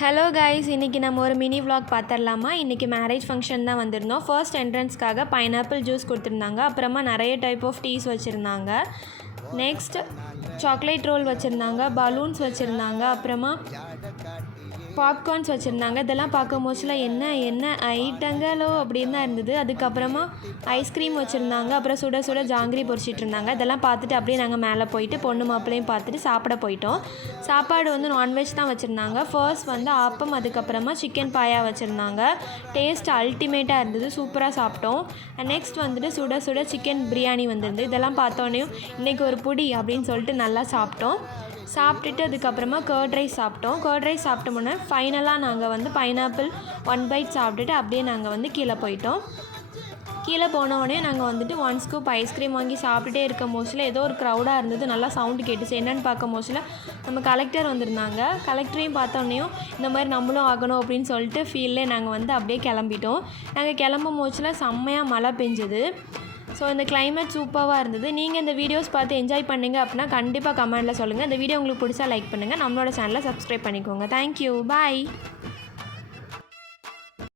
Hello guys, இன்றைக்கி நம்ம ஒரு மினி vlog பார்த்துடலாமா? இன்றைக்கி மேரேஜ் ஃபங்க்ஷன் தான் வந்திருந்தோம். ஃபர்ஸ்ட் என்ட்ரன்ஸ்க்காக பைனாப்பிள் ஜூஸ் கொடுத்துருந்தாங்க. அப்புறமா நிறைய டைப் ஆஃப் டீஸ் வச்சுருந்தாங்க. நெக்ஸ்ட் சாக்லேட் ரோல் வச்சுருந்தாங்க, பலூன்ஸ் வச்சுருந்தாங்க, அப்புறமா பாப்கார்ன்ஸ் வச்சுருந்தாங்க. இதெல்லாம் பார்க்கும் போச்சுல என்ன ஐட்டங்களோ அப்படின்னு தான் இருந்தது. அதுக்கப்புறமா ஐஸ்கிரீம் வச்சுருந்தாங்க. அப்புறம் சுட சுட ஜாங்கிரி பொரிச்சிட்டு இருந்தாங்க. இதெல்லாம் பார்த்துட்டு அப்படியே நாங்கள் மேலே போயிட்டு பொண்ணு மாப்பிள்ளையும் பார்த்துட்டு சாப்பிட போயிட்டோம். சாப்பாடு வந்து நான்வெஜ் தான் வச்சுருந்தாங்க. ஃபர்ஸ்ட் வந்து ஆப்பம், அதுக்கப்புறமா சிக்கன் பாயா வச்சுருந்தாங்க. டேஸ்ட் அல்டிமேட்டாக இருந்தது, சூப்பராக சாப்பிட்டோம். நெக்ஸ்ட் வந்துட்டு சுட சுட சிக்கன் பிரியாணி வந்துருந்து. இதெல்லாம் பார்த்தோன்னே இன்றைக்கி ஒரு புடி அப்படின்னு சொல்லிட்டு நல்லா சாப்பிட்டோம். சாப்பிட்டுட்டு அதுக்கப்புறமா கர்ட் ரைஸ் சாப்பிட்டோம். கர்ட் ரைஸ் சாப்பிட்டோம்னா ஃபைனலாக நாங்கள் வந்து பைனாப்பிள் 1 பைட் சாப்பிட்டுட்டு அப்படியே நாங்கள் வந்து கீழே போயிட்டோம். கீழே போனோடனே நாங்கள் வந்துட்டு 1 ஸ்கூப் ஐஸ்கிரீம் வாங்கி சாப்பிட்டுட்டே இருக்க மோஸ்ட்டில் ஏதோ ஒரு க்ரௌடாக இருந்தது. நல்லா சவுண்டு கேட்டுச்சு. என்னென்னு பார்க்க மோஸ்ட்டில் நம்ம கலெக்டர் வந்திருந்தாங்க. கலெக்டரையும் பார்த்தோன்னையும் இந்த மாதிரி நம்மளும் ஆகணும் அப்படின்னு சொல்லிட்டு ஃபீல்லே நாங்கள் வந்து அப்படியே கிளம்பிட்டோம். நாங்கள் கிளம்பும் மோஸ்ட்டில் செம்மையாக மழை பெஞ்சுது. ஸோ இந்த கிளைமேட் சூப்பராக இருந்தது. நீங்கள் இந்த வீடியோஸ் பார்த்து என்ஜாய் பண்ணிங்க அப்படின்னா கண்டிப்பாக கமெண்ட்டில் சொல்லுங்கள். இந்த வீடியோ உங்களுக்கு பிடிச்சா லைக் பண்ணுங்கள். நம்மளோட சேனலை சப்ஸ்கிரைப் பண்ணிக்கோங்க. தேங்க்யூ, பாய்.